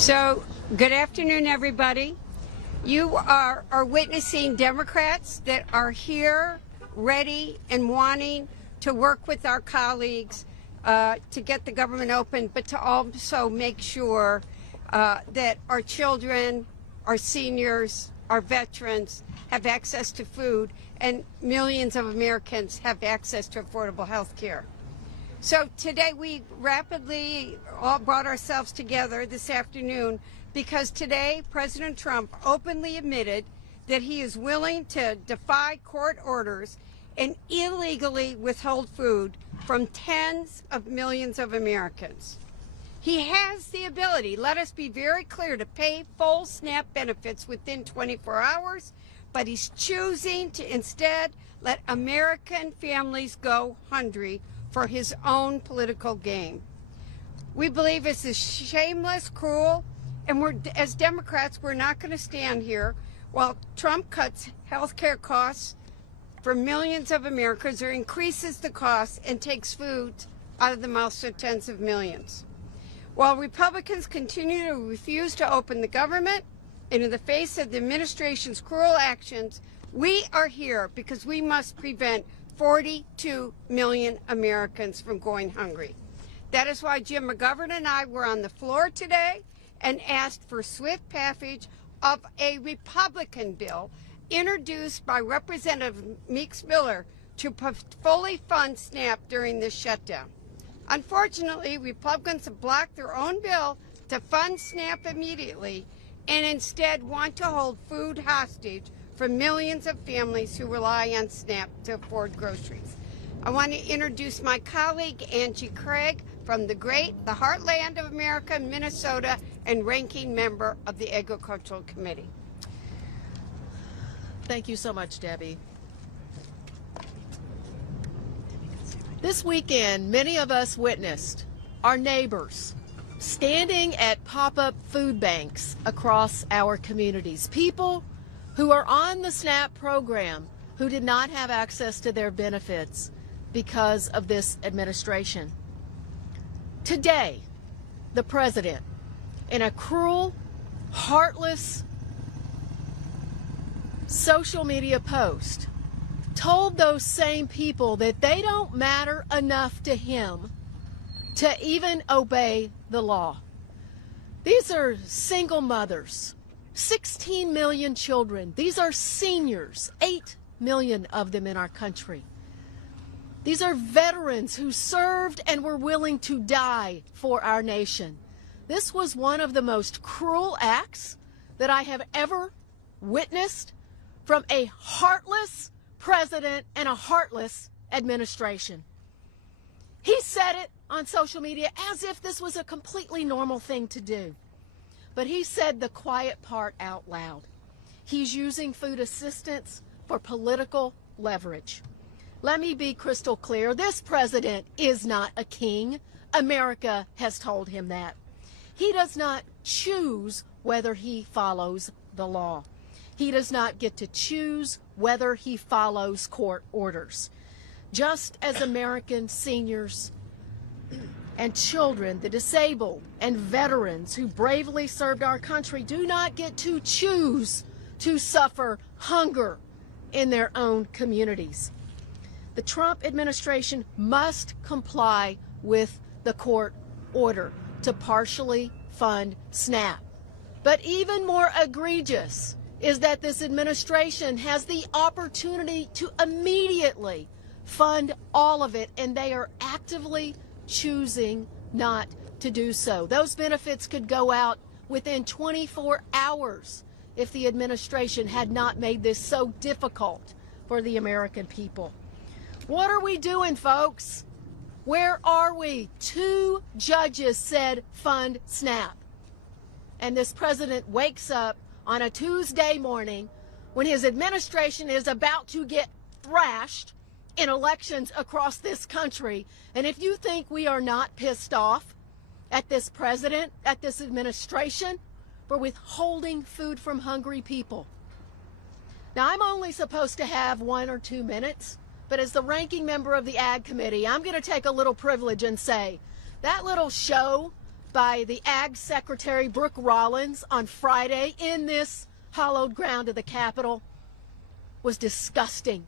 So, good afternoon, everybody. You are witnessing Democrats that are here, ready and wanting to work with our colleagues to get the government open, but to also make sure that our children, our seniors, our veterans have access to food, and millions of Americans have access to affordable health care. So today we rapidly all brought ourselves together this afternoon because today President Trump openly admitted that he is willing to defy court orders and illegally withhold food from tens of millions of Americans. He has the ability, let us be very clear, to pay full SNAP benefits within 24 hours, but he's choosing to instead let American families go hungry for his own political gain. We believe this is shameless, cruel, and as Democrats, we're not going to stand here while Trump cuts health care costs for millions of Americans or increases the costs and takes food out of the mouths of tens of millions. While Republicans continue to refuse to open the government, and in the face of the administration's cruel actions, we are here because we must prevent 42 million Americans from going hungry. That is why Jim McGovern and I were on the floor today and asked for swift passage of a Republican bill introduced by Representative Meeks Miller to fully fund SNAP during this shutdown. Unfortunately, Republicans have blocked their own bill to fund SNAP immediately and instead want to hold food hostage for millions of families who rely on SNAP to afford groceries. I want to introduce my colleague, Angie Craig, from the heartland of America, Minnesota, and ranking member of the Agricultural Committee. Thank you so much, Debbie. This weekend, many of us witnessed our neighbors standing at pop-up food banks across our communities. People who are on the SNAP program who did not have access to their benefits because of this administration. Today, the president, in a cruel, heartless social media post, told those same people that they don't matter enough to him to even obey the law. These are single mothers, 16 million children. These are seniors, 8 million of them in our country. These are veterans who served and were willing to die for our nation. This was one of the most cruel acts that I have ever witnessed from a heartless president and a heartless administration. He said it on social media as if this was a completely normal thing to do. But he said the quiet part out loud. He's using food assistance for political leverage. Let me be crystal clear. This president is not a king. America has told him that. He does not choose whether he follows the law. He does not get to choose whether he follows court orders. Just as American seniors and children, the disabled, and veterans who bravely served our country do not get to choose to suffer hunger in their own communities. The Trump administration must comply with the court order to partially fund SNAP. But even more egregious is that this administration has the opportunity to immediately fund all of it, and they are actively choosing not to do so. Those benefits could go out within 24 hours if the administration had not made this so difficult for the American people. What are we doing, folks? Where are we? 2 judges said fund SNAP. And this president wakes up on a Tuesday morning when his administration is about to get thrashed in elections across this country. And if you think we are not pissed off at this president, at this administration, for withholding food from hungry people. Now, I'm only supposed to have 1 or 2 minutes, but as the ranking member of the Ag Committee, I'm going to take a little privilege and say that little show by the Ag Secretary Brooke Rollins on Friday in this hallowed ground of the Capitol was disgusting.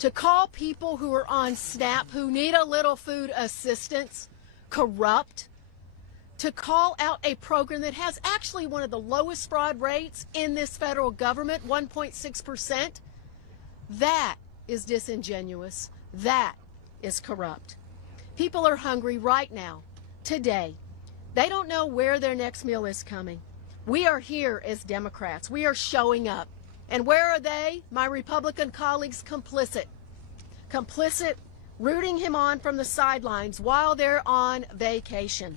To call people who are on SNAP, who need a little food assistance, corrupt, to call out a program that has actually one of the lowest fraud rates in this federal government, 1.6%, that is disingenuous. That is corrupt. People are hungry right now, today. They don't know where their next meal is coming. We are here as Democrats. We are showing up. And where are they? My Republican colleagues complicit. Complicit, rooting him on from the sidelines while they're on vacation.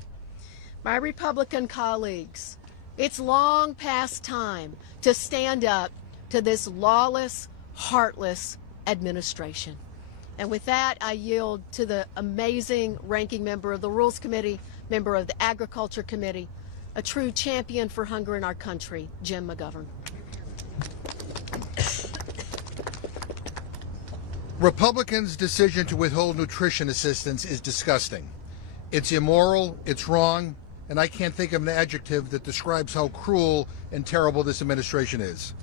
My Republican colleagues, it's long past time to stand up to this lawless, heartless administration. And with that, I yield to the amazing ranking member of the Rules Committee, member of the Agriculture Committee, a true champion for hunger in our country, Jim McGovern. Republicans' decision to withhold nutrition assistance is disgusting. It's immoral, it's wrong, and I can't think of an adjective that describes how cruel and terrible this administration is.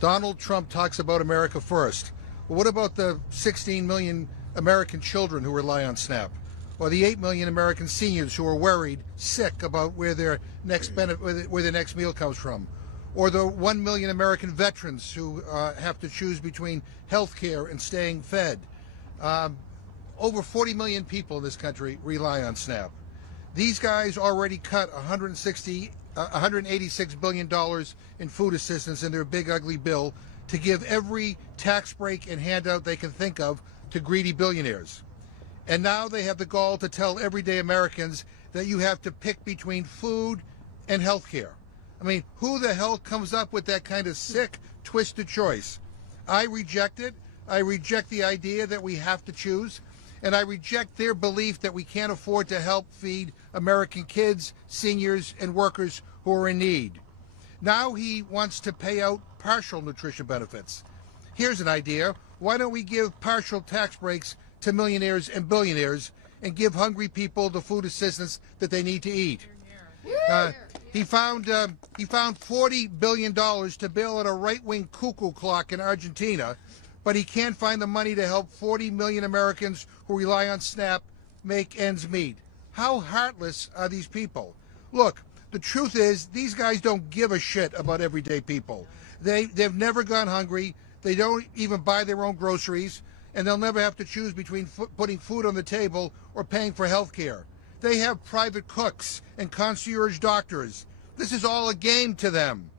Donald Trump talks about America first. Well, what about the 16 million American children who rely on SNAP? Or the 8 million American seniors who are worried, sick about where their next meal comes from? Or the 1 million American veterans who have to choose between health care and staying fed. Over 40 million people in this country rely on SNAP. These guys already cut $186 billion in food assistance in their big ugly bill to give every tax break and handout they can think of to greedy billionaires. And now they have the gall to tell everyday Americans that you have to pick between food and health care. I mean, who the hell comes up with that kind of sick, twisted choice? I reject it. I reject the idea that we have to choose. And I reject their belief that we can't afford to help feed American kids, seniors, and workers who are in need. Now he wants to pay out partial nutrition benefits. Here's an idea. Why don't we give partial tax breaks to millionaires and billionaires and give hungry people the food assistance that they need to eat? He found $40 billion to bail out a right-wing cuckoo clock in Argentina, but he can't find the money to help 40 million Americans who rely on SNAP make ends meet. How heartless are these people? Look, the truth is these guys don't give a shit about everyday people. They've never gone hungry. They don't even buy their own groceries, and they'll never have to choose between putting food on the table or paying for health care. They have private cooks and concierge doctors. This is all a game to them.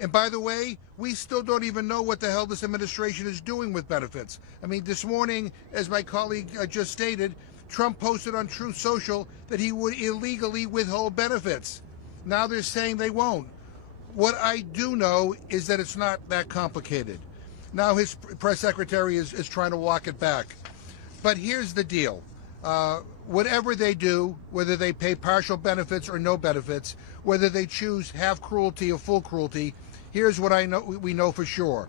And by the way, we still don't even know what the hell this administration is doing with benefits. I mean, this morning, as my colleague just stated, Trump posted on Truth Social that he would illegally withhold benefits. Now they're saying they won't. What I do know is that it's not that complicated. Now his press secretary is trying to walk it back. But here's the deal. Whatever they do, whether they pay partial benefits or no benefits, whether they choose half cruelty or full cruelty, here's what we know for sure.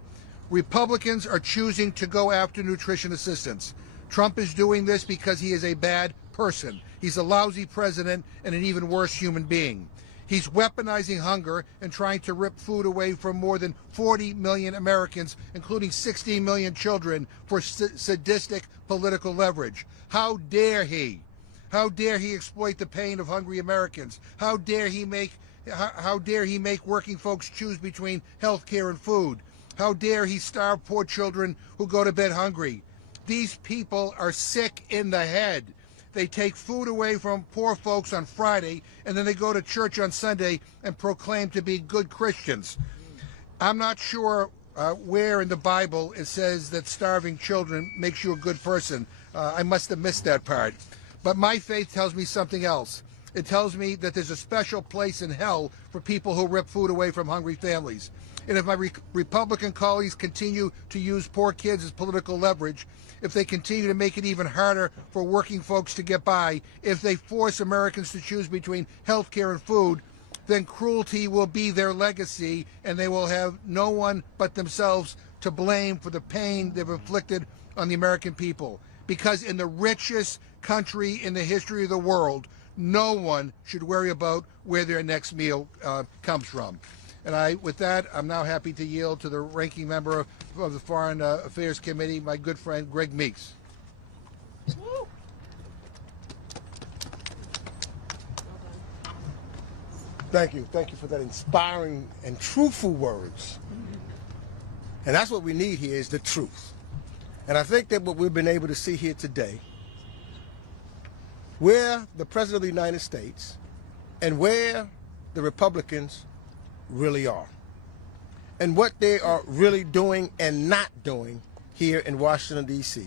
Republicans are choosing to go after nutrition assistance. Trump is doing this because he is a bad person. He's a lousy president and an even worse human being. He's weaponizing hunger and trying to rip food away from more than 40 million Americans, including 16 million children, for sadistic political leverage. How dare he? How dare he exploit the pain of hungry Americans? How dare he make working folks choose between health care and food? How dare he starve poor children who go to bed hungry? These people are sick in the head. They take food away from poor folks on Friday, and then they go to church on Sunday and proclaim to be good Christians. I'm not sure where in the Bible it says that starving children makes you a good person. I must have missed that part. But my faith tells me something else. It tells me that there's a special place in hell for people who rip food away from hungry families. And if my Republican colleagues continue to use poor kids as political leverage, if they continue to make it even harder for working folks to get by, if they force Americans to choose between health care and food, then cruelty will be their legacy, and they will have no one but themselves to blame for the pain they've inflicted on the American people. Because in the richest country in the history of the world, no one should worry about where their next meal comes from. And with that, I'm now happy to yield to the ranking member of the Foreign Affairs Committee, my good friend Greg Meeks. Thank you. Thank you for that inspiring and truthful words. And that's what we need here is the truth. And I think that what we've been able to see here today, where the President of the United States and where the Republicans really are, and what they are really doing and not doing here in Washington, D.C.,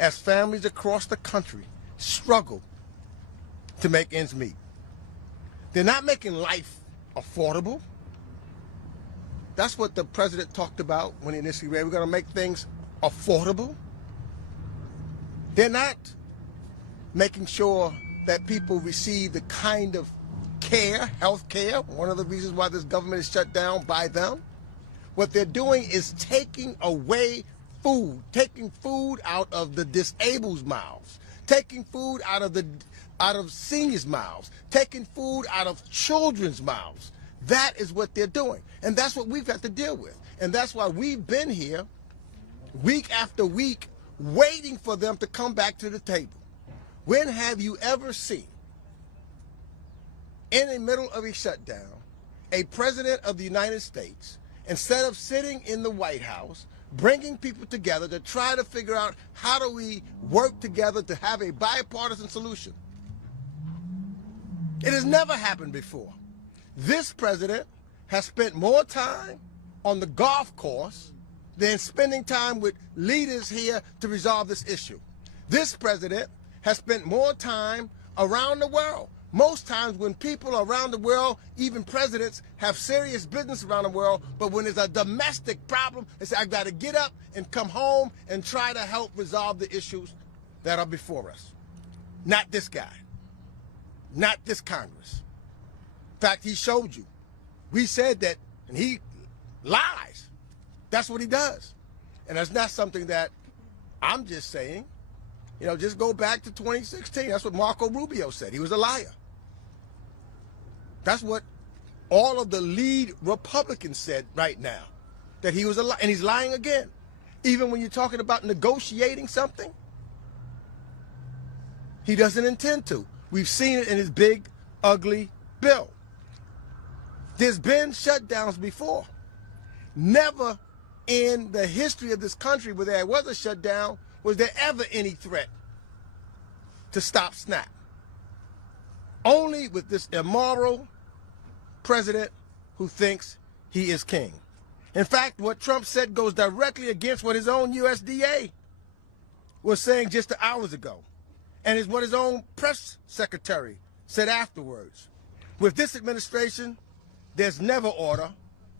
as families across the country struggle to make ends meet. They're not making life affordable. That's what the president talked about when he initially read. We're going to make things affordable. They're not making sure that people receive the kind of care, health care, one of the reasons why this government is shut down by them. What they're doing is taking away food, taking food out of the disabled's mouths, taking food out of seniors' mouths, taking food out of children's mouths. That is what they're doing. And that's what we've got to deal with. And that's why we've been here week after week waiting for them to come back to the table. When have you ever seen, in the middle of a shutdown, a president of the United States, instead of sitting in the White House, bringing people together to try to figure out how do we work together to have a bipartisan solution? It has never happened before. This president has spent more time on the golf course than spending time with leaders here to resolve this issue. This president has spent more time around the world. Most times when people around the world, even presidents, have serious business around the world, but when there's a domestic problem, they say, I've got to get up and come home and try to help resolve the issues that are before us. Not this guy. Not this Congress. In fact, he showed you. We said that, and he lies. That's what he does. And that's not something that I'm just saying. You know, just go back to 2016. That's what Marco Rubio said. He was a liar. That's what all of the lead Republicans said right now, that he was a liar. And he's lying again. Even when you're talking about negotiating something, he doesn't intend to. We've seen it in his big, ugly bill. There's been shutdowns before. Never in the history of this country where there was a shutdown was there ever any threat to stop SNAP. Only with this immoral president who thinks he is king. In fact, what Trump said goes directly against what his own USDA was saying just hours ago. And is what his own press secretary said afterwards. With this administration, there's never order.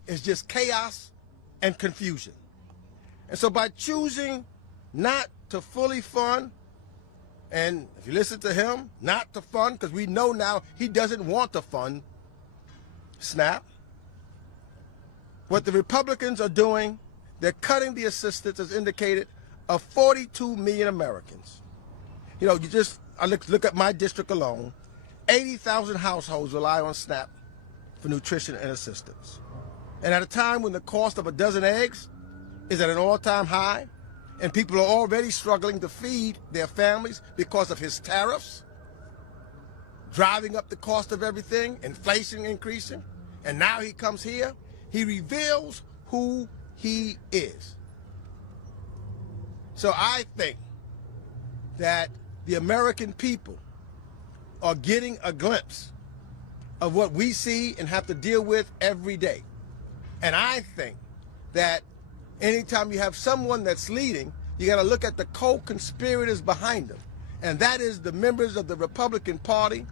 It's just chaos and confusion. And so by choosing not to fully fund, and if you listen to him, not to fund, because we know now he doesn't want to fund SNAP, what the Republicans are doing, they're cutting the assistance, as indicated, of 42 million Americans. You know, I look at my district alone, 80,000 households rely on SNAP for nutrition and assistance. And at a time when the cost of a dozen eggs is at an all-time high, and people are already struggling to feed their families because of his tariffs, driving up the cost of everything, inflation increasing, and now he comes here, he reveals who he is. So I think that the American people are getting a glimpse of what we see and have to deal with every day. And I think that anytime you have someone that's leading, you got to look at the co-conspirators behind them. And that is the members of the Republican Party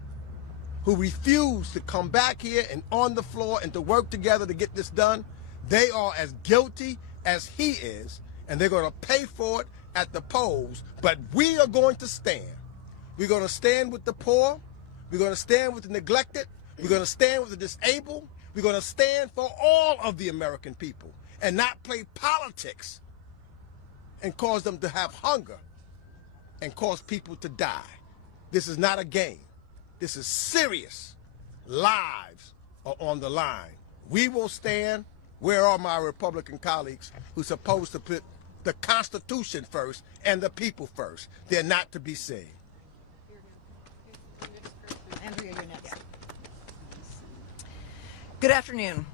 who refuse to come back here and on the floor and to work together to get this done. They are as guilty as he is, and they're going to pay for it at the polls. But we are going to stand. We're going to stand with the poor. We're going to stand with the neglected. We're going to stand with the disabled. We're going to stand for all of the American people and not play politics and cause them to have hunger and cause people to die. This is not a game. This is serious. Lives are on the line. We will stand. Where are my Republican colleagues who's supposed to put the Constitution first and the people first? They're not to be seen. Andrea, you're next. Good afternoon.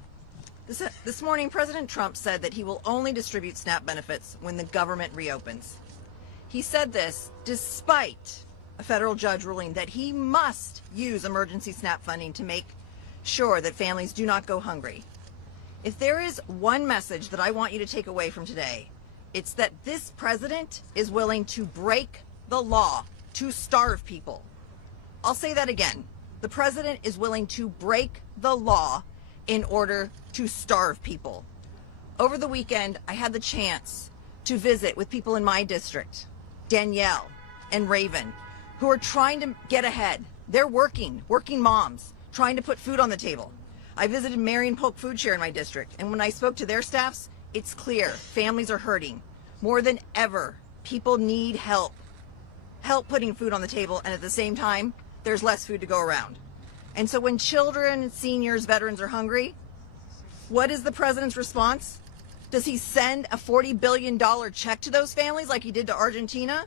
This morning, President Trump said that he will only distribute SNAP benefits when the government reopens. He said this despite a federal judge ruling that he must use emergency SNAP funding to make sure that families do not go hungry. If there is one message that I want you to take away from today, it's that this president is willing to break the law to starve people. I'll say that again. The president is willing to break the law in order to starve people. Over the weekend, I had the chance to visit with people in my district, Danielle and Raven, who are trying to get ahead. They're working moms, trying to put food on the table. I visited Marion Polk Food Share in my district, and when I spoke to their staffs, it's clear families are hurting. More than ever, people need help putting food on the table, and at the same time, there's less food to go around. And so when children, seniors, veterans are hungry, what is the president's response? Does he send a $40 billion check to those families like he did to Argentina?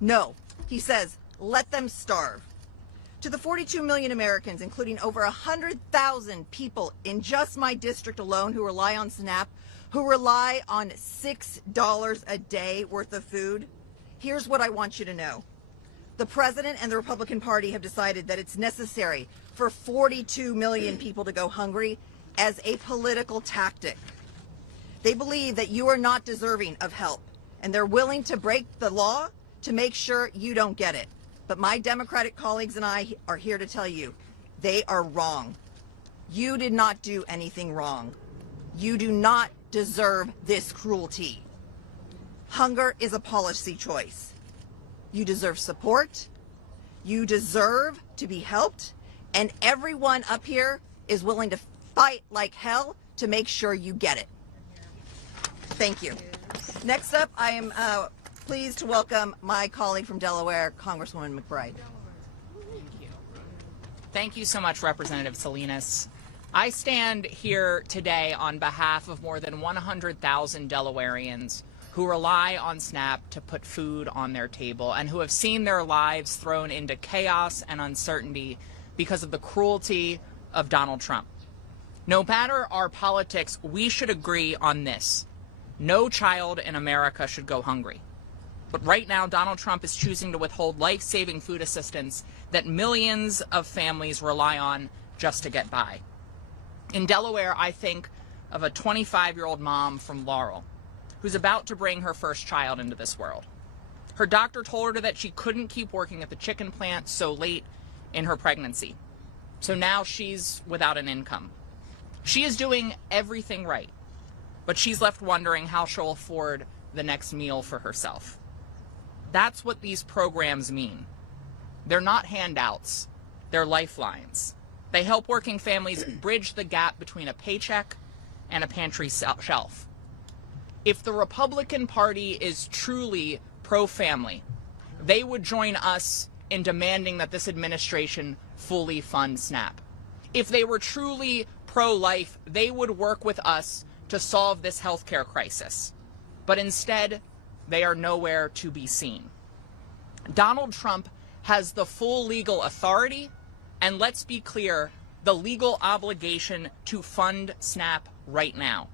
No. He says, let them starve. To the 42 million Americans, including over 100,000 people in just my district alone who rely on SNAP, who rely on $6 a day worth of food, here's what I want you to know. The president and the Republican Party have decided that it's necessary for 42 million people to go hungry as a political tactic. They believe that you are not deserving of help, and they're willing to break the law to make sure you don't get it. But my Democratic colleagues and I are here to tell you, they are wrong. You did not do anything wrong. You do not deserve this cruelty. Hunger is a policy choice. You deserve support. You deserve to be helped. And everyone up here is willing to fight like hell to make sure you get it. Thank you. Next up, I am pleased to welcome my colleague from Delaware, Congresswoman McBride. Thank you so much, Representative Salinas. I stand here today on behalf of more than 100,000 Delawareans who rely on SNAP to put food on their table and who have seen their lives thrown into chaos and uncertainty because of the cruelty of Donald Trump. No matter our politics, we should agree on this. No child in America should go hungry. But right now, Donald Trump is choosing to withhold life-saving food assistance that millions of families rely on just to get by. In Delaware, I think of a 25-year-old mom from Laurel who's about to bring her first child into this world. Her doctor told her that she couldn't keep working at the chicken plant so late in her pregnancy. So now she's without an income. She is doing everything right, but she's left wondering how she'll afford the next meal for herself. That's what these programs mean. They're not handouts, they're lifelines. They help working families bridge the gap between a paycheck and a pantry shelf. If the Republican Party is truly pro-family, they would join us in demanding that this administration fully fund SNAP. If they were truly pro-life, they would work with us to solve this healthcare crisis. But instead, they are nowhere to be seen. Donald Trump has the full legal authority, and let's be clear, the legal obligation to fund SNAP right now.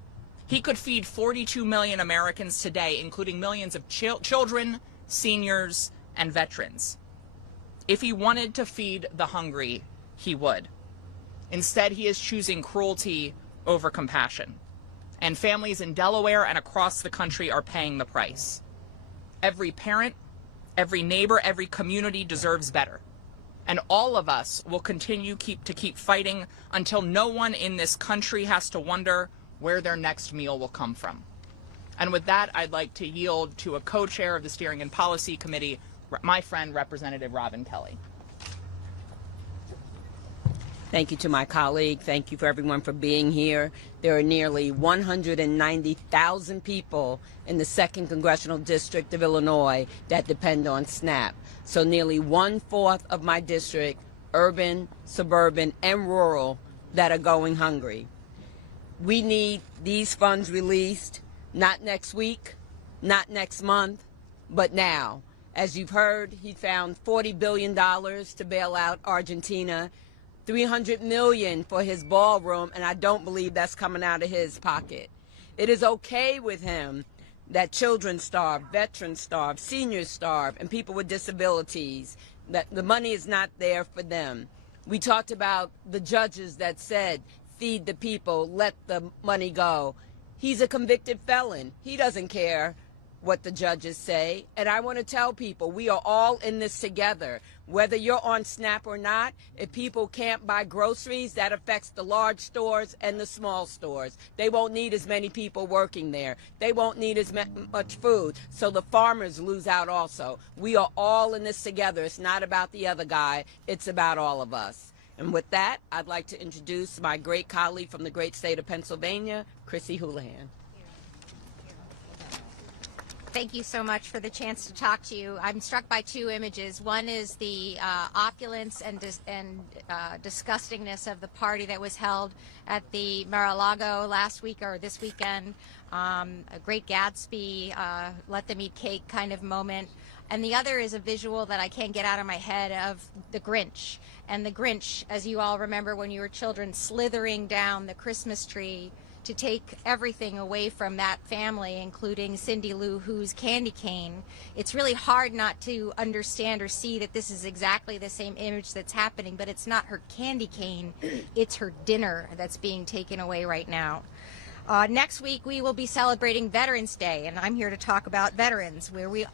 He could feed 42 million Americans today, including millions of children, seniors, and veterans. If he wanted to feed the hungry, he would. Instead, he is choosing cruelty over compassion. And families in Delaware and across the country are paying the price. Every parent, every neighbor, every community deserves better. And all of us will continue to keep fighting until no one in this country has to wonder where their next meal will come from. And with that, I'd like to yield to a co-chair of the Steering and Policy Committee, my friend, Representative Robin Kelly. Thank you to my colleague. Thank you for everyone for being here. There are nearly 190,000 people in the 2nd Congressional District of Illinois that depend on SNAP. So nearly 1/4 of my district urban, suburban, and rural, that are going hungry. We need these funds released, not next week, not next month, but now. As you've heard, he found $40 billion to bail out Argentina, $300 million for his ballroom, and I don't believe that's coming out of his pocket. It is okay with him that children starve, veterans starve, seniors starve, and people with disabilities, that the money is not there for them. We talked about the judges that said, feed the people, let the money go. He's a convicted felon. He doesn't care what the judges say. And I want to tell people, we are all in this together. Whether you're on SNAP or not, if people can't buy groceries, that affects the large stores and the small stores. They won't need as many people working there. They won't need as much food. So the farmers lose out also. We are all in this together. It's not about the other guy. It's about all of us. And with that, I'd like to introduce my great colleague from the great state of Pennsylvania, Chrissy Houlihan. Thank you so much for the chance to talk to you. I'm struck by two images. One is the opulence and disgustingness of the party that was held at the Mar-a-Lago last week or this weekend. A Great Gatsby, let them eat cake kind of moment. And the other is a visual that I can't get out of my head of the Grinch. And the Grinch, as you all remember when you were children, slithering down the Christmas tree to take everything away from that family, including Cindy Lou Who's candy cane. It's really hard not to understand or see that this is exactly the same image that's happening, but it's not her candy cane, it's her dinner that's being taken away right now. Next week we will be celebrating Veterans Day, and I'm here to talk about veterans, where we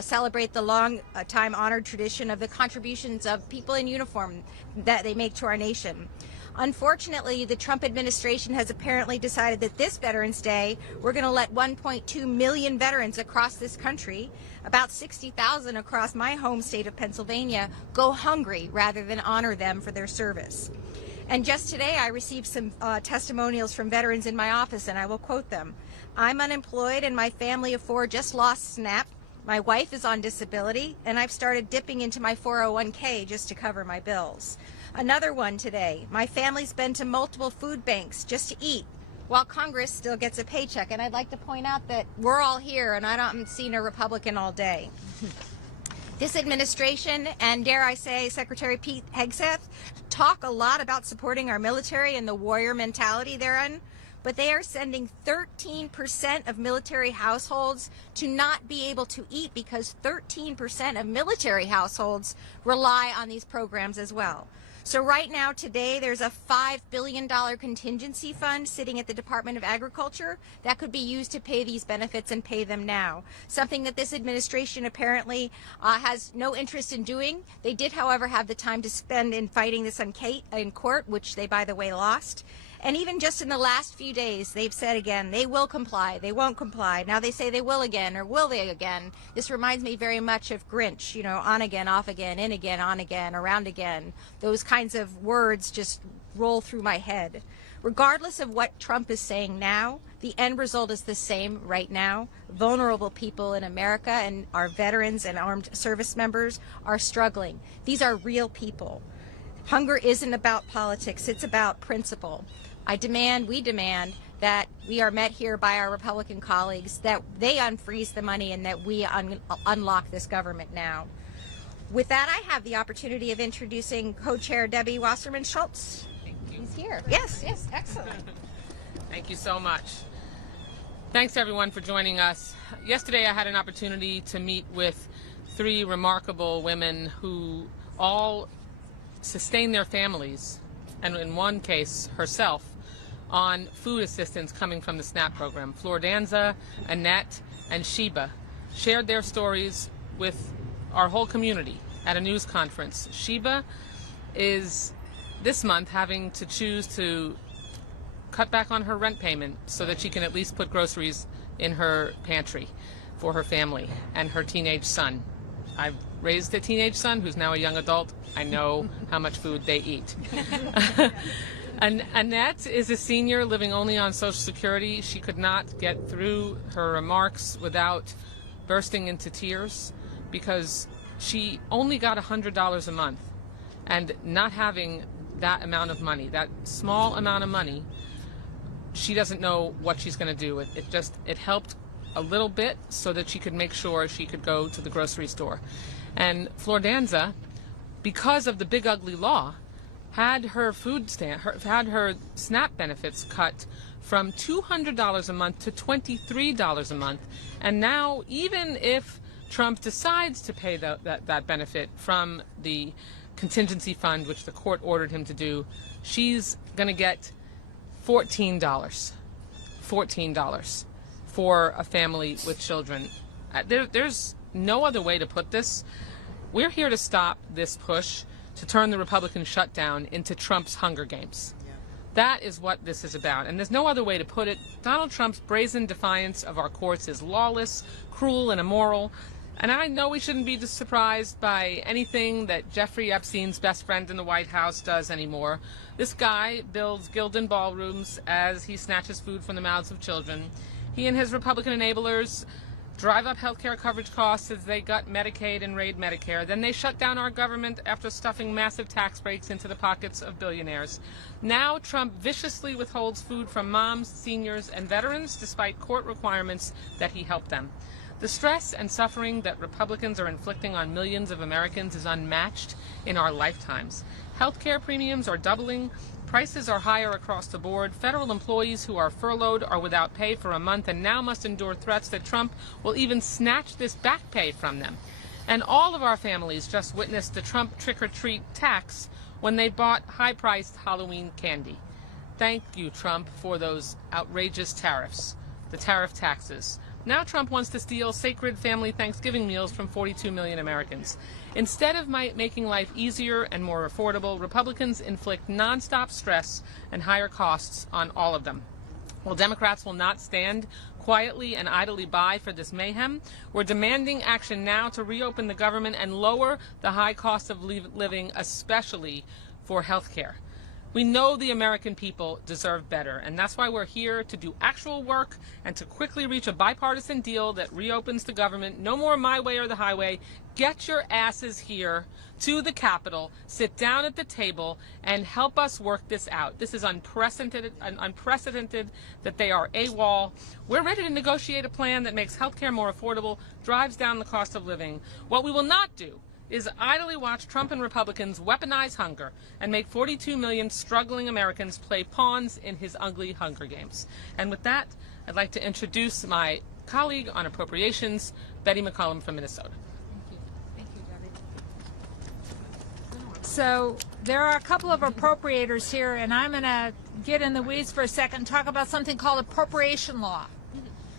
celebrate the long time honored tradition of the contributions of people in uniform that they make to our nation. Unfortunately, the Trump administration has apparently decided that this Veterans Day, we're going to let 1.2 million veterans across this country, about 60,000 across my home state of Pennsylvania, go hungry rather than honor them for their service. And just today I received some testimonials from veterans in my office, and I will quote them. I'm unemployed and my family of four just lost SNAP. My wife is on disability, and I've started dipping into my 401k just to cover my bills. Another one today. My family's been to multiple food banks just to eat, while Congress still gets a paycheck. And I'd like to point out that we're all here, and I haven't seen a Republican all day. This administration, and dare I say Secretary Pete Hegseth, talk a lot about supporting our military and the warrior mentality they're in, but they are sending 13% of military households to not be able to eat because 13% of military households rely on these programs as well. So right now, today, there's a $5 billion contingency fund sitting at the Department of Agriculture that could be used to pay these benefits and pay them now. Something that this administration apparently has no interest in doing. They did, however, have the time to spend in fighting this in court, which they, by the way, lost. And even just in the last few days, they've said again, they will comply, they won't comply. Now they say they will again, or will they again? This reminds me very much of Grinch, you know, on again, off again, in again, on again, around again. Those kinds of words just roll through my head. Regardless of what Trump is saying now, the end result is the same right now. Vulnerable people in America and our veterans and armed service members are struggling. These are real people. Hunger isn't about politics, it's about principle. We demand that we are met here by our Republican colleagues, that they unfreeze the money and that we unlock this government now. With that, I have the opportunity of introducing co-chair Debbie Wasserman Schultz. Thank you. He's here. Yes, excellent. Thank you so much. Thanks everyone for joining us. Yesterday I had an opportunity to meet with three remarkable women who all sustain their families, and in one case herself, on food assistance coming from the SNAP program. Floordanza, Annette, and Sheba shared their stories with our whole community at a news conference. Sheba is this month having to choose to cut back on her rent payment so that she can at least put groceries in her pantry for her family and her teenage son. I've raised a teenage son who's now a young adult. I know how much food they eat. And Annette is a senior living only on Social Security. She could not get through her remarks without bursting into tears because she only got $100 a month. And not having that amount of money, that small amount of money, she doesn't know what she's going to do. It helped a little bit so that she could make sure she could go to the grocery store. And Flordanza, because of the big ugly law, had her had her SNAP benefits cut from $200 a month to $23 a month. And now, even if Trump decides to pay that benefit from the contingency fund, which the court ordered him to do, she's going to get $14 for a family with children. There's no other way to put this. We're here to stop this push to turn the Republican shutdown into Trump's Hunger Games. That is what this is about, and there's no other way to put it. Donald Trump's brazen defiance of our courts is lawless, cruel, and immoral. And I know we shouldn't be surprised by anything that Jeffrey Epstein's best friend in the White House does anymore. This guy builds Gildan ballrooms as he snatches food from the mouths of children. He and his Republican enablers drive up health care coverage costs as they gut Medicaid and raid Medicare. Then they shut down our government after stuffing massive tax breaks into the pockets of billionaires. Now Trump viciously withholds food from moms, seniors, and veterans despite court requirements that he help them. The stress and suffering that Republicans are inflicting on millions of Americans is unmatched in our lifetimes. Healthcare premiums are doubling, prices are higher across the board, federal employees who are furloughed are without pay for a month and now must endure threats that Trump will even snatch this back pay from them. And all of our families just witnessed the Trump trick-or-treat tax when they bought high-priced Halloween candy. Thank you, Trump, for those outrageous tariffs, the tariff taxes. Now Trump wants to steal sacred family Thanksgiving meals from 42 million Americans. Instead of making life easier and more affordable, Republicans inflict nonstop stress and higher costs on all of them. Well, Democrats will not stand quietly and idly by for this mayhem. We're demanding action now to reopen the government and lower the high cost of living, especially for health care. We know the American people deserve better, and that's why we're here to do actual work and to quickly reach a bipartisan deal that reopens the government. No more my way or the highway. Get your asses here to the Capitol, sit down at the table, and help us work this out. This is unprecedented that they are AWOL. We're ready to negotiate a plan that makes healthcare more affordable, drives down the cost of living. What we will not do is idly watch Trump and Republicans weaponize hunger and make 42 million struggling Americans play pawns in his ugly Hunger Games. And with that, I'd like to introduce my colleague on Appropriations, Betty McCollum from Minnesota. Thank you, Debbie. So there are a couple of appropriators here, and I'm going to get in the weeds for a second and talk about something called appropriation law.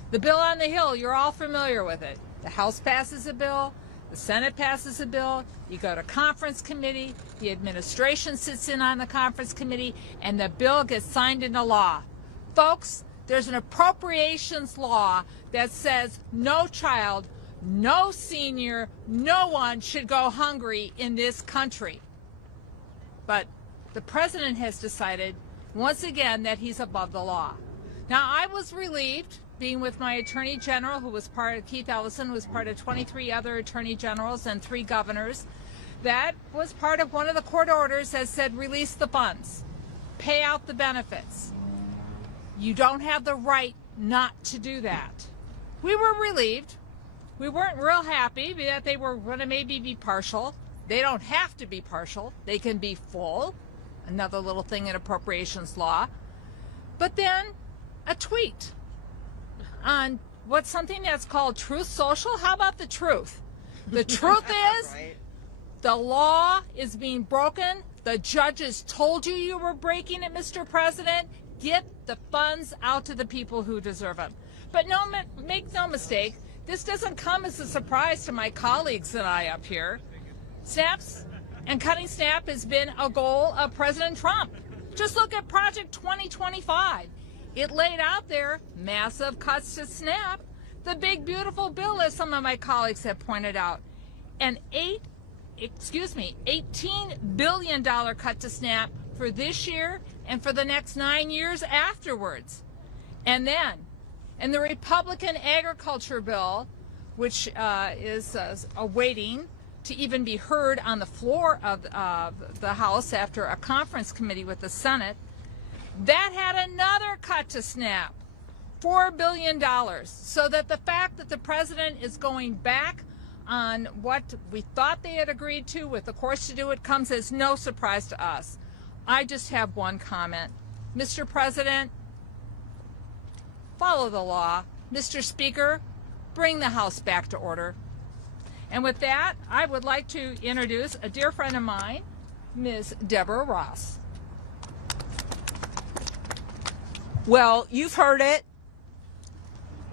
The bill on the Hill, you're all familiar with it. The House passes a bill. The Senate passes a bill, you go to conference committee, the administration sits in on the conference committee, and the bill gets signed into law. Folks, there's an appropriations law that says no child, no senior, no one should go hungry in this country. But the president has decided, once again, that he's above the law. Now, I was relieved being with my Attorney General, who was part of, Keith Ellison, who was part of 23 other Attorney Generals and 3 governors. That was part of one of the court orders that said release the funds, pay out the benefits. You don't have the right not to do that. We were relieved. We weren't real happy that they were going to maybe be partial. They don't have to be partial. They can be full. Another little thing in appropriations law. But then a tweet on what's something that's called Truth Social. How about the truth? The truth is the law is being broken. The judges told you you were breaking it, Mr. President. Get the funds out to the people who deserve them. But make no mistake, this doesn't come as a surprise to my colleagues and I up here. SNAPs and cutting SNAP has been a goal of President Trump. Just look at Project 2025. It laid out there massive cuts to SNAP, the big beautiful bill, as some of my colleagues have pointed out, an $18 billion cut to SNAP for this year and for the next 9 years afterwards. And then, in the Republican agriculture bill, which is awaiting to even be heard on the floor of the House after a conference committee with the Senate. That had another cut to SNAP, $4 billion. So that the fact that the president is going back on what we thought they had agreed to with the course to do it comes as no surprise to us. I just have one comment. Mr. President, follow the law. Mr. Speaker, bring the House back to order. And with that, I would like to introduce a dear friend of mine, Ms. Deborah Ross. Well, you've heard it.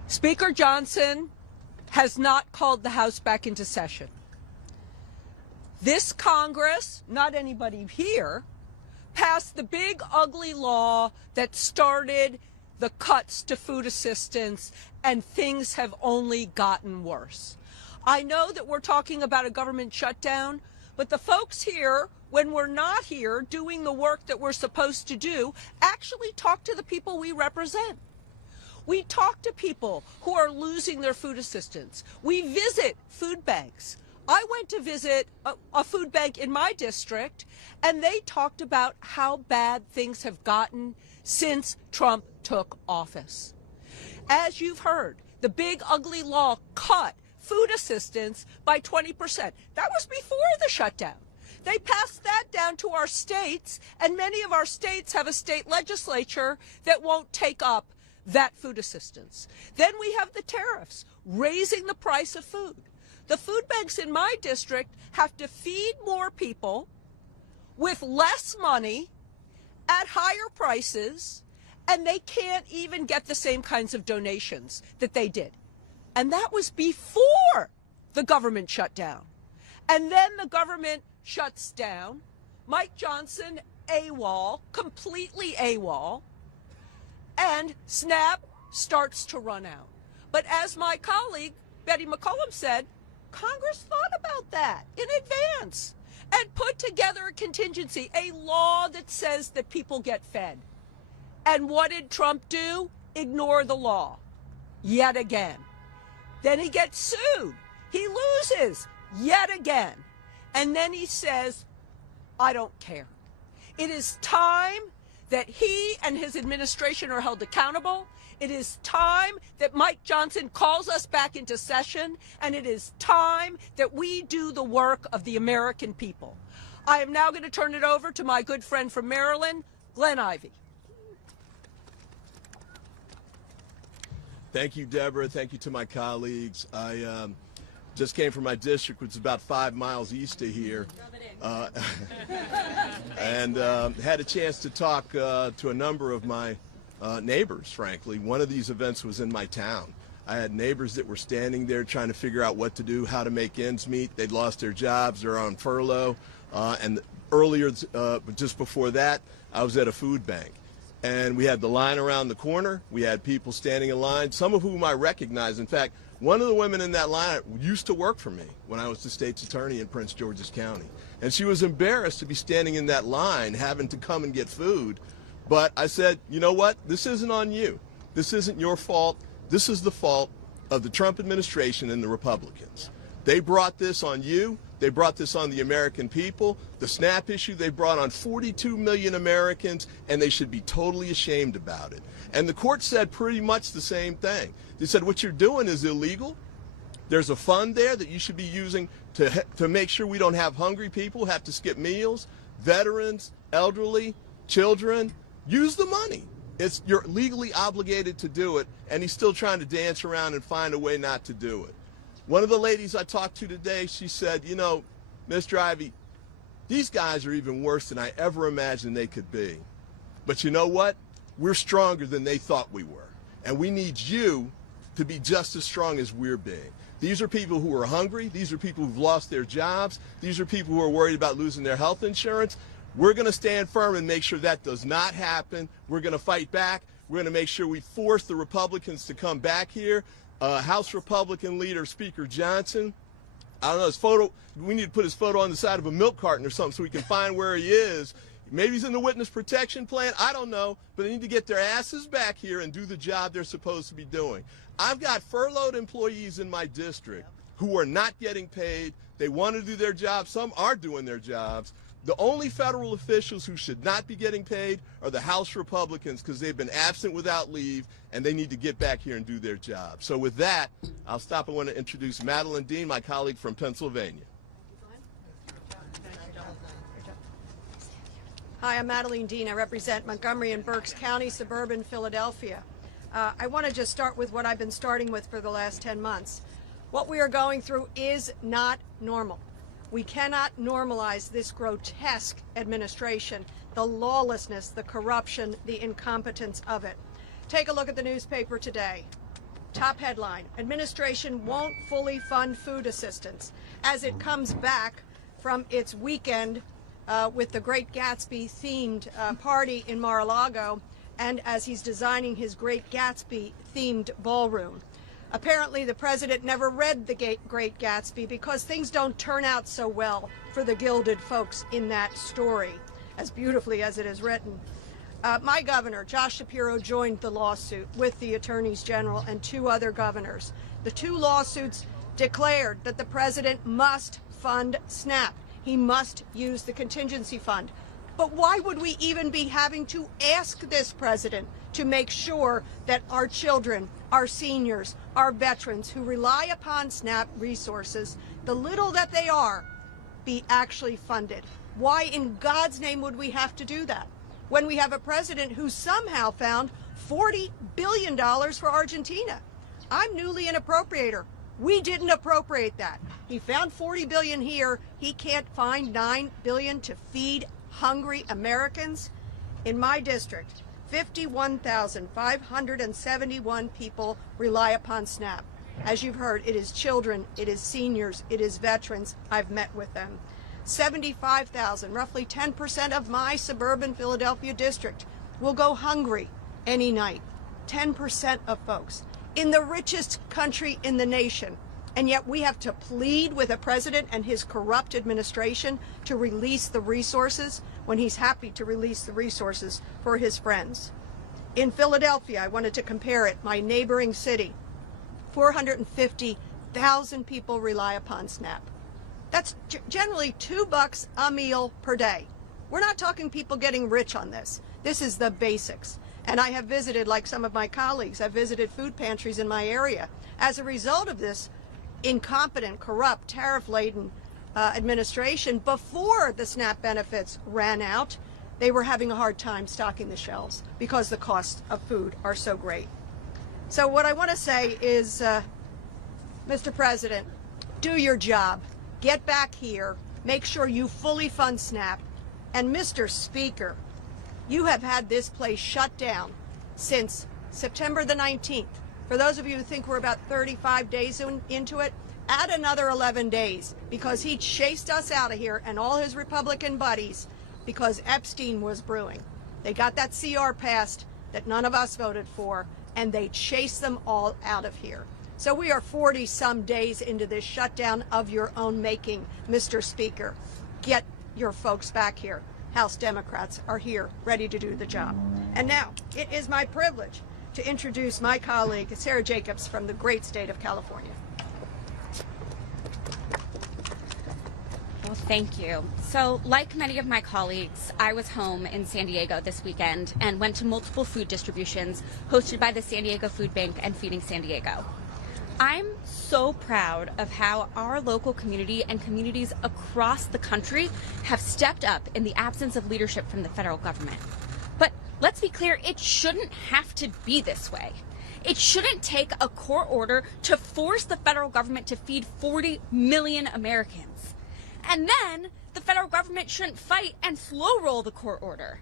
Speaker Johnson has not called the House back into session. This Congress, not anybody here, passed the big ugly law that started the cuts to food assistance, and things have only gotten worse. I know that we're talking about a government shutdown, but the folks here, when we're not here doing the work that we're supposed to do, actually talk to the people we represent. We talk to people who are losing their food assistance. We visit food banks. I went to visit a food bank in my district, and they talked about how bad things have gotten since Trump took office. As you've heard, the big ugly law cut food assistance by 20%. That was before the shutdown. They passed that down to our states, and many of our states have a state legislature that won't take up that food assistance. Then we have the tariffs, raising the price of food. The food banks in my district have to feed more people with less money at higher prices, and they can't even get the same kinds of donations that they did. And that was before the government shut down. And then the government shuts down. Mike Johnson, AWOL, completely AWOL, and SNAP starts to run out. But as my colleague, Betty McCollum, said, Congress thought about that in advance and put together a contingency, a law that says that people get fed. And what did Trump do? Ignore the law yet again. Then he gets sued. He loses yet again. And then he says, I don't care. It is time that he and his administration are held accountable. It is time that Mike Johnson calls us back into session, and it is time that we do the work of the American people. I am now going to turn it over to my good friend from Maryland, Glenn Ivey. Thank you, Deborah. Thank you to my colleagues. I just came from my district, which is about 5 miles east of here, and had a chance to talk to a number of my neighbors, frankly. One of these events was in my town. I had neighbors that were standing there trying to figure out what to do, how to make ends meet. They'd lost their jobs, they're on furlough, and earlier, just before that, I was at a food bank. And we had the line around the corner. We had people standing in line, some of whom I recognize. In fact, one of the women in that line used to work for me when I was the state's attorney in Prince George's County. And she was embarrassed to be standing in that line, having to come and get food. But I said, you know what? This isn't on you. This isn't your fault. This is the fault of the Trump administration and the Republicans. They brought this on you. They brought this on the American people. The SNAP issue they brought on 42 million Americans, and they should be totally ashamed about it. And the court said pretty much the same thing. They said what you're doing is illegal. There's a fund there that you should be using to make sure we don't have hungry people who have to skip meals, veterans, elderly, children. Use the money. You're legally obligated to do it, and he's still trying to dance around and find a way not to do it. One of the ladies I talked to today, she said, you know, Mr. Ivey, these guys are even worse than I ever imagined they could be. But you know what? We're stronger than they thought we were. And we need you to be just as strong as we're being. These are people who are hungry. These are people who've lost their jobs. These are people who are worried about losing their health insurance. We're going to stand firm and make sure that does not happen. We're going to fight back. We're going to make sure we force the Republicans to come back here. House Republican leader Speaker Johnson, I don't know, his photo, we need to put his photo on the side of a milk carton or something so we can find where he is. Maybe he's in the witness protection plan. I don't know, but they need to get their asses back here and do the job they're supposed to be doing. I've got furloughed employees in my district who are not getting paid. They want to do their job. Some are doing their jobs. The only federal officials who should not be getting paid are the House Republicans, because they've been absent without leave, and they need to get back here and do their job. So with that, I'll stop. I want to introduce Madeline Dean, my colleague from Pennsylvania. Hi, I'm Madeline Dean. I represent Montgomery and Berks County, suburban Philadelphia. I want to just start with what I've been starting with for the last 10 months. What we are going through is not normal. We cannot normalize this grotesque administration, the lawlessness, the corruption, the incompetence of it. Take a look at the newspaper today. Top headline: administration won't fully fund food assistance as it comes back from its weekend with the Great Gatsby themed party in Mar-a-Lago, and as he's designing his Great Gatsby themed ballroom. Apparently the president never read the Great Gatsby, because things don't turn out so well for the gilded folks in that story, as beautifully as it is written. My governor, Josh Shapiro, joined the lawsuit with the attorneys general and 2 other governors. The 2 lawsuits declared that the president must fund SNAP. He must use the contingency fund. But why would we even be having to ask this president to make sure that our children, our seniors, our veterans who rely upon SNAP resources, the little that they are, be actually funded? Why in God's name would we have to do that when we have a president who somehow found $40 billion for Argentina? I'm newly an appropriator. We didn't appropriate that. He found $40 billion here. He can't find $9 billion to feed hungry Americans. In my district, 51,571 people rely upon SNAP. As you've heard, it is children, it is seniors, it is veterans. I've met with them. 75,000, roughly 10% of my suburban Philadelphia district, will go hungry any night. 10% of folks in the richest country in the nation. And yet we have to plead with a president and his corrupt administration to release the resources when he's happy to release the resources for his friends. In Philadelphia, I wanted to compare it, my neighboring city, 450,000 people rely upon SNAP. That's generally $2 a meal per day. We're not talking people getting rich on this. This is the basics. And I have visited, like some of my colleagues, I've visited food pantries in my area. As a result of this incompetent, corrupt, tariff-laden administration, before the SNAP benefits ran out, they were having a hard time stocking the shelves because the costs of food are so great. So what I want to say is, Mr. President, do your job. Get back here. Make sure you fully fund SNAP. And Mr. Speaker, you have had this place shut down since September the 19th. For those of you who think we're about 35 days into it, add another 11 days, because he chased us out of here and all his Republican buddies because Epstein was brewing. They got that CR passed that none of us voted for, and they chased them all out of here. So we are 40-some days into this shutdown of your own making, Mr. Speaker. Get your folks back here. House Democrats are here, ready to do the job. And now, it is my privilege to introduce my colleague, Sarah Jacobs, from the great state of California. Well, thank you. So, like many of my colleagues, I was home in San Diego this weekend and went to multiple food distributions hosted by the San Diego Food Bank and Feeding San Diego. I'm so proud of how our local community and communities across the country have stepped up in the absence of leadership from the federal government. But let's be clear, it shouldn't have to be this way. It shouldn't take a court order to force the federal government to feed 40 million Americans. And then the federal government shouldn't fight and slow roll the court order.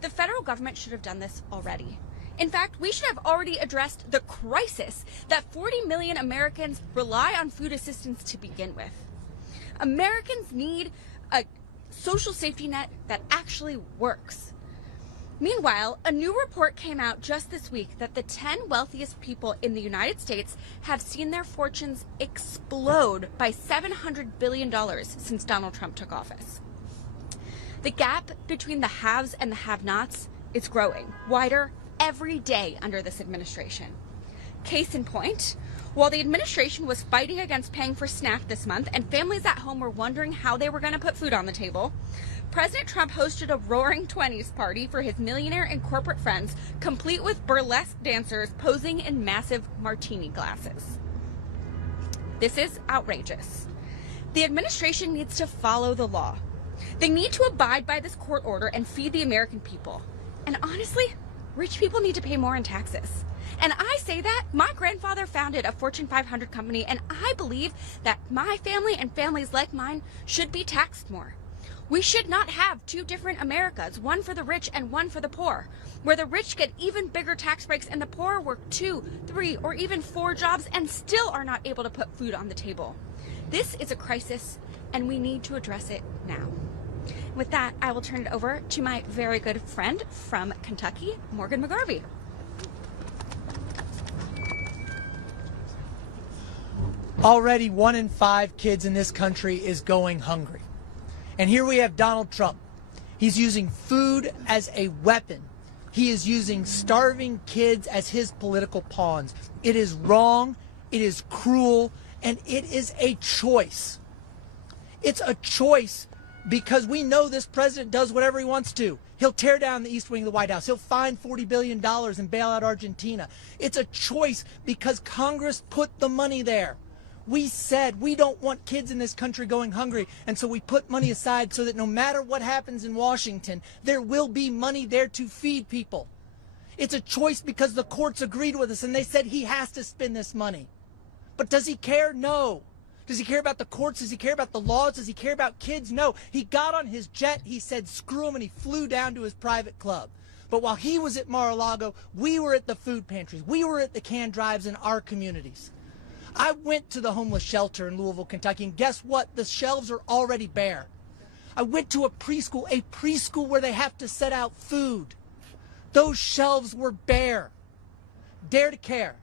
The federal government should have done this already. In fact, we should have already addressed the crisis that 40 million Americans rely on food assistance to begin with. Americans need a social safety net that actually works. Meanwhile, a new report came out just this week that the 10 wealthiest people in the United States have seen their fortunes explode by $700 billion since Donald Trump took office. The gap between the haves and the have-nots is growing wider every day under this administration. Case in point, while the administration was fighting against paying for SNAP this month and families at home were wondering how they were going to put food on the table, President Trump hosted a roaring 20s party for his millionaire and corporate friends, complete with burlesque dancers posing in massive martini glasses. This is outrageous. The administration needs to follow the law. They need to abide by this court order and feed the American people. And honestly, rich people need to pay more in taxes. And I say that my grandfather founded a Fortune 500 company, and I believe that my family and families like mine should be taxed more. We should not have two different Americas, one for the rich and one for the poor, where the rich get even bigger tax breaks and the poor work 2, 3, or even 4 jobs and still are not able to put food on the table. This is a crisis, and we need to address it now. With that, I will turn it over to my very good friend from Kentucky, Morgan McGarvey. Already 1 in 5 kids in this country is going hungry. And here we have Donald Trump. He's using food as a weapon. He is using starving kids as his political pawns. It is wrong, it is cruel, and it is a choice. It's a choice because we know this president does whatever he wants to. He'll tear down the East Wing of the White House. He'll find $40 billion and bail out Argentina. It's a choice because Congress put the money there. We said we don't want kids in this country going hungry, and so we put money aside so that no matter what happens in Washington, there will be money there to feed people. It's a choice because the courts agreed with us, and they said he has to spend this money. But does he care? No. Does he care about the courts? Does he care about the laws? Does he care about kids? No. He got on his jet, he said screw him, and he flew down to his private club. But while he was at Mar-a-Lago, we were at the food pantries. We were at the can drives in our communities. I went to the homeless shelter in Louisville, Kentucky, and guess what? The shelves are already bare. I went to a preschool where they have to set out food. Those shelves were bare. Dare to Care.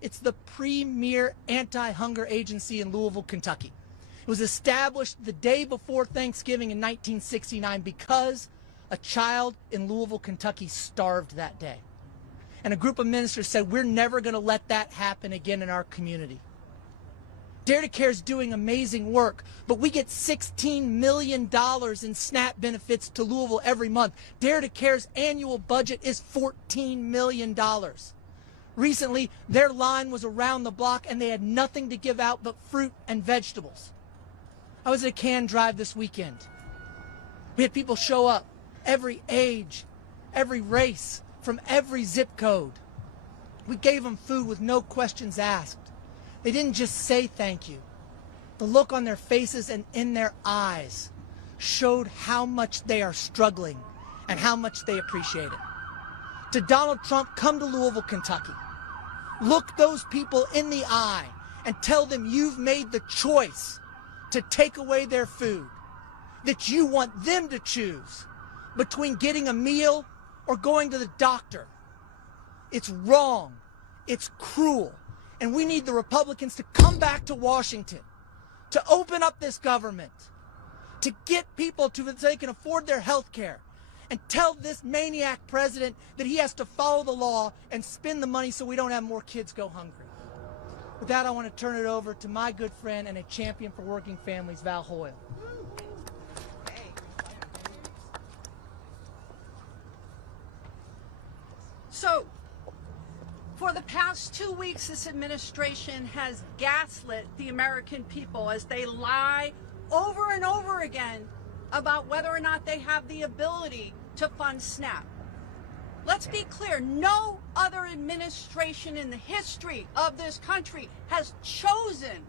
It's the premier anti-hunger agency in Louisville, Kentucky. It was established the day before Thanksgiving in 1969 because a child in Louisville, Kentucky starved that day. And a group of ministers said, we're never going to let that happen again in our community. Dare to Care is doing amazing work, but we get $16 million in SNAP benefits to Louisville every month. Dare to Care's annual budget is $14 million. Recently, their line was around the block and they had nothing to give out but fruit and vegetables. I was at a can drive this weekend. We had people show up, every age, every race, from every zip code. We gave them food with no questions asked. They didn't just say thank you. The look on their faces and in their eyes showed how much they are struggling and how much they appreciate it. To Donald Trump, come to Louisville, Kentucky. Look those people in the eye and tell them you've made the choice to take away their food, that you want them to choose between getting a meal or going to the doctor. It's wrong. It's cruel. And we need the Republicans to come back to Washington, to open up this government, to get people to so they can afford their health care, and tell this maniac president that he has to follow the law and spend the money so we don't have more kids go hungry. With that, I want to turn it over to my good friend and a champion for working families, Val Hoyle. So, for the past 2 weeks, this administration has gaslit the American people as they lie over and over again about whether or not they have the ability to fund SNAP. Let's be clear, no other administration in the history of this country has chosen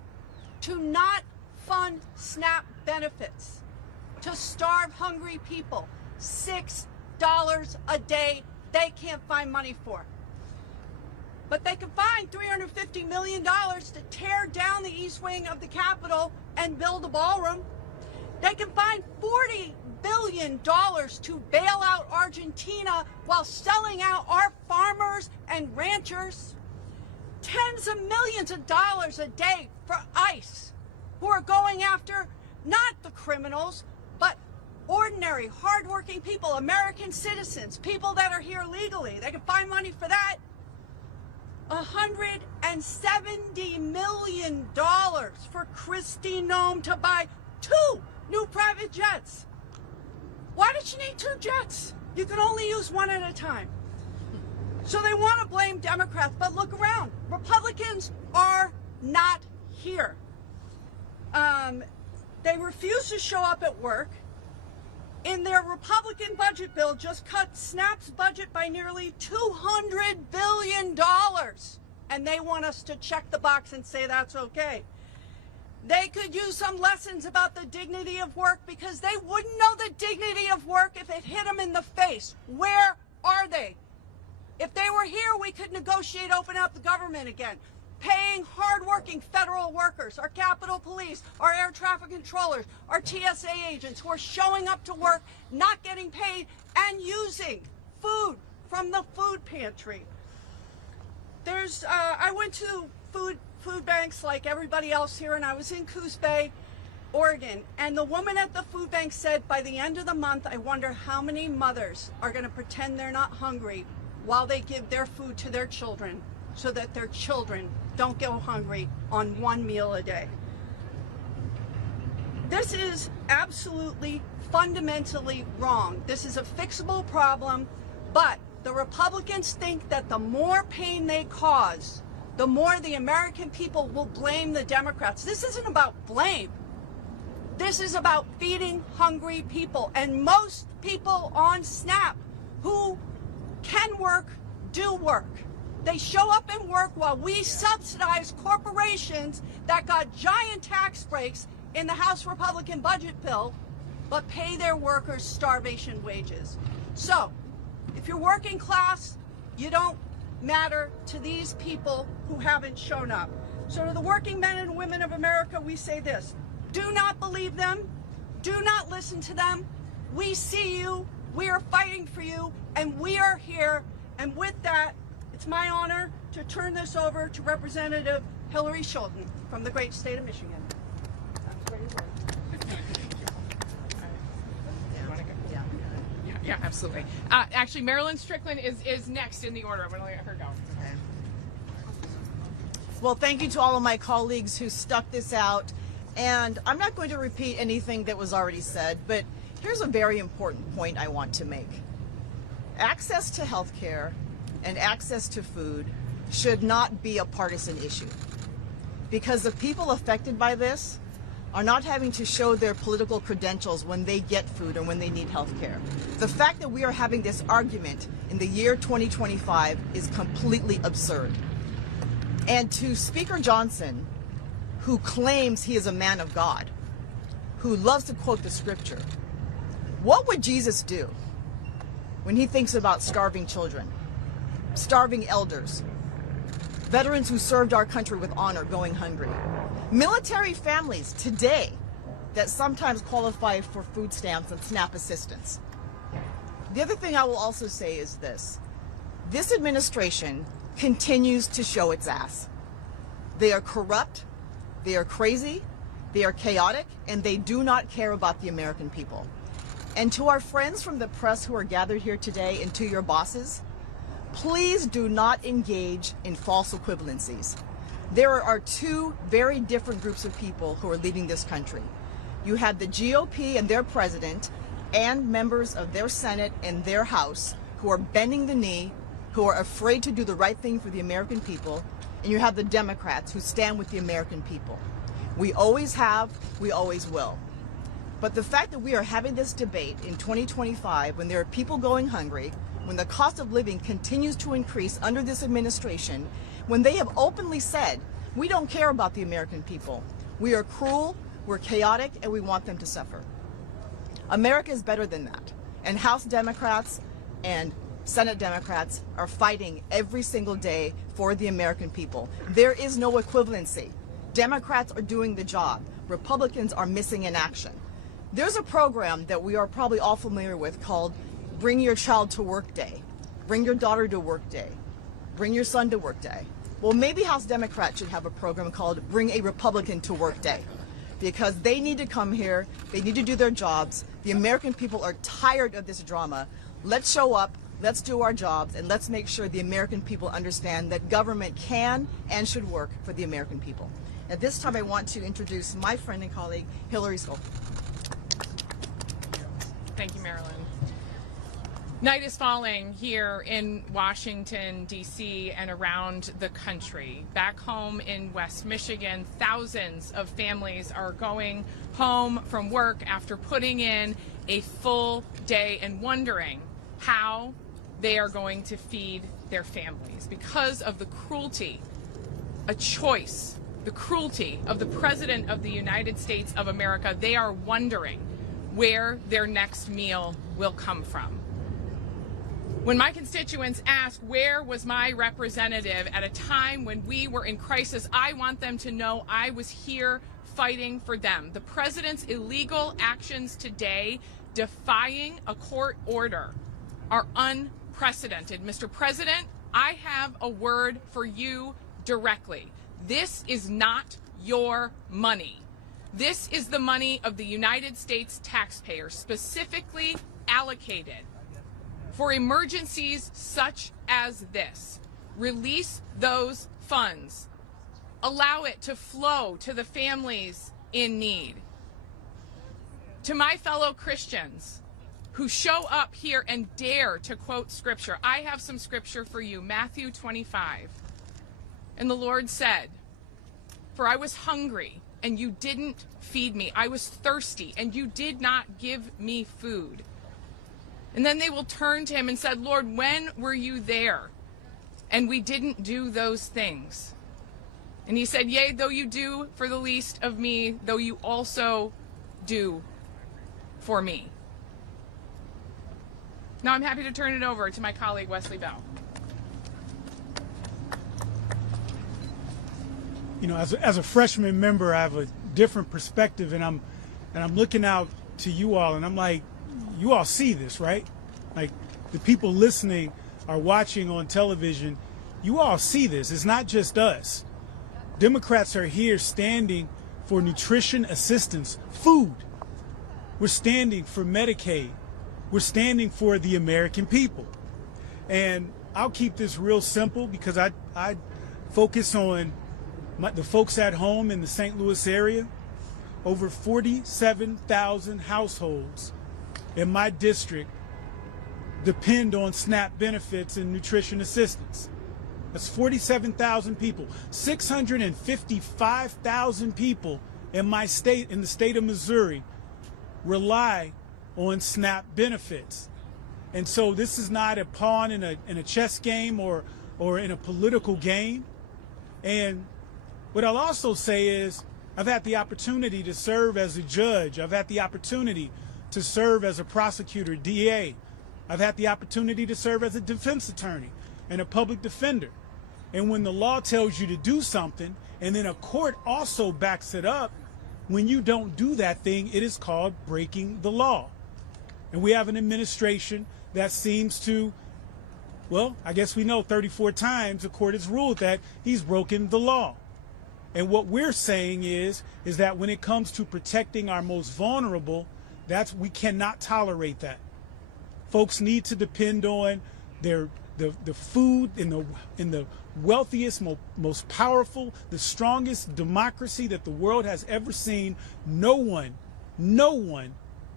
to not fund SNAP benefits to starve hungry people. $6 a day they can't find money for. But they can find $350 million to tear down the East Wing of the Capitol and build a ballroom. They can find $40 billion to bail out Argentina while selling out our farmers and ranchers. Tens of millions of dollars a day for ICE, who are going after not the criminals, but ordinary, hardworking people, American citizens, people that are here legally. They can find money for that. $150 $70 million for Kristi Noem to buy 2 new private jets. Why did she need 2 jets? You can only use one at a time. So they want to blame Democrats, but look around. Republicans are not here. They refuse to show up at work. In their Republican budget bill, just cut SNAP's budget by nearly $200 billion. And they want us to check the box and say that's okay. They could use some lessons about the dignity of work, because they wouldn't know the dignity of work if it hit them in the face. Where are they? If they were here, we could negotiate, open up the government again. Paying hardworking federal workers, our Capitol Police, our air traffic controllers, our TSA agents who are showing up to work, not getting paid, and using food from the food pantry. I went to food banks like everybody else here, and I was in Coos Bay, Oregon, and the woman at the food bank said, by the end of the month, I wonder how many mothers are going to pretend they're not hungry while they give their food to their children, so that their children don't go hungry on 1 meal a day. This is absolutely, fundamentally wrong. This is a fixable problem, but the Republicans think that the more pain they cause, the more the American people will blame the Democrats. This isn't about blame. This is about feeding hungry people. And most people on SNAP who can work, do work. They show up and work while we subsidize corporations that got giant tax breaks in the House Republican budget bill, but pay their workers starvation wages. So, if you're working class, you don't matter to these people who haven't shown up. So to the working men and women of America, we say this: do not believe them, do not listen to them. We see you, we are fighting for you, and we are here. And with that, it's my honor to turn this over to Representative Hillary Schulten from the great state of Michigan. Yeah, absolutely. Actually, Marilyn Strickland is next in the order. I'm going to let her go. Okay. Well, thank you to all of my colleagues who stuck this out. And I'm not going to repeat anything that was already said, but here's a very important point I want to make. Access to health care and access to food should not be a partisan issue, because the people affected by this are not having to show their political credentials when they get food or when they need health care. The fact that we are having this argument in the year 2025 is completely absurd. And to Speaker Johnson, who claims he is a man of God, who loves to quote the scripture, what would Jesus do when he thinks about starving children, starving elders, veterans who served our country with honor going hungry, military families today that sometimes qualify for food stamps and SNAP assistance? The other thing I will also say is this: this administration continues to show its ass. They are corrupt, they are crazy, they are chaotic, and they do not care about the American people. And to our friends from the press who are gathered here today, and to your bosses, please do not engage in false equivalencies. There are 2 very different groups of people who are leading this country. You have the GOP and their president and members of their Senate and their House who are bending the knee, who are afraid to do the right thing for the American people, and you have the Democrats who stand with the American people. We always have, we always will. But the fact that we are having this debate in 2025, when there are people going hungry, when the cost of living continues to increase under this administration, when they have openly said, we don't care about the American people, we are cruel, we're chaotic, and we want them to suffer. America is better than that. And House Democrats and Senate Democrats are fighting every single day for the American people. There is no equivalency. Democrats are doing the job. Republicans are missing in action. There's a program that we are probably all familiar with called Bring Your Child to Work Day. Bring your daughter to work day. Bring your son to work day. Well, maybe House Democrats should have a program called Bring a Republican to Work Day, because they need to come here, they need to do their jobs. The American people are tired of this drama. Let's show up, let's do our jobs, and let's make sure the American people understand that government can and should work for the American people. At this time, I want to introduce my friend and colleague, Hillary Skoll. Thank you, Marilyn. Night is falling here in Washington, D.C. and around the country. Back home in West Michigan, thousands of families are going home from work after putting in a full day and wondering how they are going to feed their families because of the cruelty, a choice, the cruelty of the President of the United States of America. They are wondering where their next meal will come from. When my constituents ask, where was my representative at a time when we were in crisis, I want them to know I was here fighting for them. The president's illegal actions today, defying a court order, are unprecedented. Mr. President, I have a word for you directly. This is not your money. This is the money of the United States taxpayer, specifically allocated for emergencies such as this. Release those funds. Allow it to flow to the families in need. To my fellow Christians who show up here and dare to quote Scripture, I have some Scripture for you, Matthew 25. And the Lord said, "For I was hungry, and you didn't feed me. I was thirsty, and you did not give me food." And then they will turn to him and said, "Lord, when were you there? And we didn't do those things." And he said, "Yea, though you do for the least of me, though you also do for me." Now I'm happy to turn it over to my colleague, Wesley Bell. You know, as a freshman member, I have a different perspective, and I'm looking out to you all, and I'm like, you all see this, right? Like, the people listening are watching on television. You all see this. It's not just us. Democrats are here standing for nutrition assistance, food. We're standing for Medicaid. We're standing for the American people. And I'll keep this real simple because I focus on the folks at home in the St. Louis area. Over 47,000 households in my district depend on SNAP benefits and nutrition assistance. That's 47,000 people. 655,000 people in my state, in the state of Missouri, rely on SNAP benefits. And so this is not a pawn in a chess game or in a political game. And what I'll also say is I've had the opportunity to serve as a judge. I've had the opportunity to serve as a prosecutor, DA. I've had the opportunity to serve as a defense attorney and a public defender. And when the law tells you to do something and then a court also backs it up, when you don't do that thing, it is called breaking the law. And we have an administration that seems to, well, I guess we know 34 times the court has ruled that he's broken the law. And what we're saying is that when it comes to protecting our most vulnerable, we cannot tolerate that. Folks need to depend on the food in the wealthiest, most powerful, the strongest democracy that the world has ever seen. No one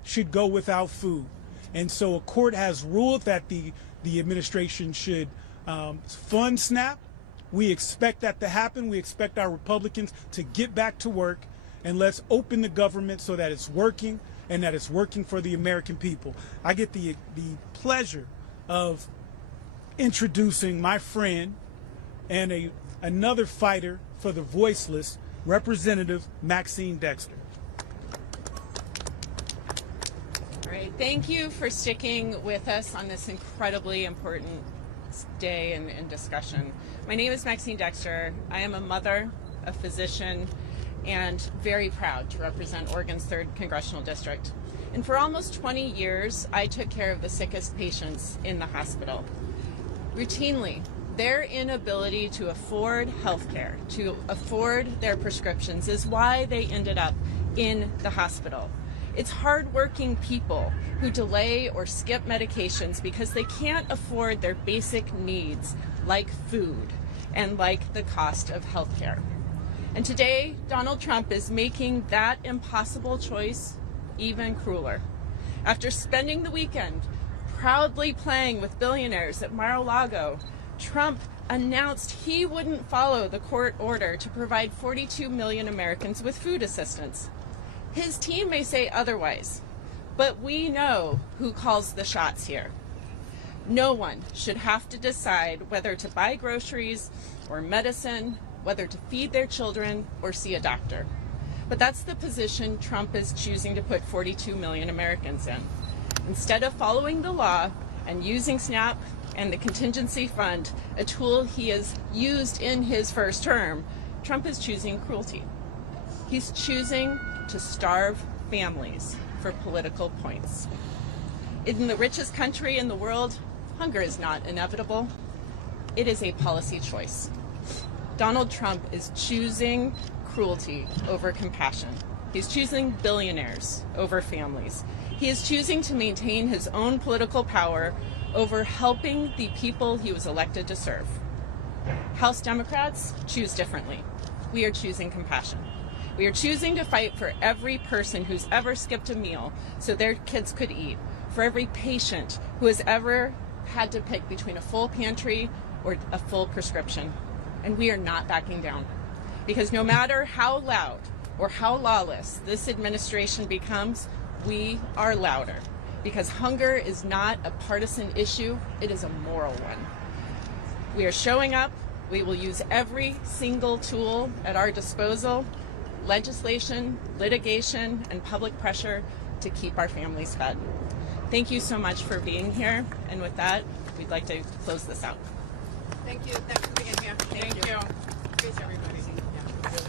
should go without food. And so a court has ruled that the administration should fund SNAP. We expect that to happen. We expect our Republicans to get back to work, and let's open the government so that it's working and that it's working for the American people. I get the pleasure of introducing my friend and another fighter for the voiceless, Representative Maxine Dexter. All right, thank you for sticking with us on this incredibly important day and discussion. My name is Maxine Dexter. I am a mother, a physician, and very proud to represent Oregon's 3rd Congressional District. And for almost 20 years, I took care of the sickest patients in the hospital. Routinely, their inability to afford health care, to afford their prescriptions, is why they ended up in the hospital. It's hardworking people who delay or skip medications because they can't afford their basic needs like food and like the cost of health care. And today, Donald Trump is making that impossible choice even crueler. After spending the weekend proudly playing with billionaires at Mar-a-Lago, Trump announced he wouldn't follow the court order to provide 42 million Americans with food assistance. His team may say otherwise, but we know who calls the shots here. No one should have to decide whether to buy groceries or medicine, whether to feed their children or see a doctor. But that's the position Trump is choosing to put 42 million Americans in. Instead of following the law and using SNAP and the contingency fund, a tool he has used in his first term, Trump is choosing cruelty. He's choosing to starve families for political points. In the richest country in the world, hunger is not inevitable. It is a policy choice. Donald Trump is choosing cruelty over compassion. He's choosing billionaires over families. He is choosing to maintain his own political power over helping the people he was elected to serve. House Democrats choose differently. We are choosing compassion. We are choosing to fight for every person who's ever skipped a meal so their kids could eat, for every patient who has ever had to pick between a full pantry or a full prescription. And we are not backing down. Because no matter how loud or how lawless this administration becomes, we are louder. Because hunger is not a partisan issue, it is a moral one. We are showing up. We will use every single tool at our disposal, legislation, litigation, and public pressure to keep our families fed. Thank you so much for being here. And with that, we'd like to close this out. Thank you. Thanks for being here. Thank you. Thanks, everybody.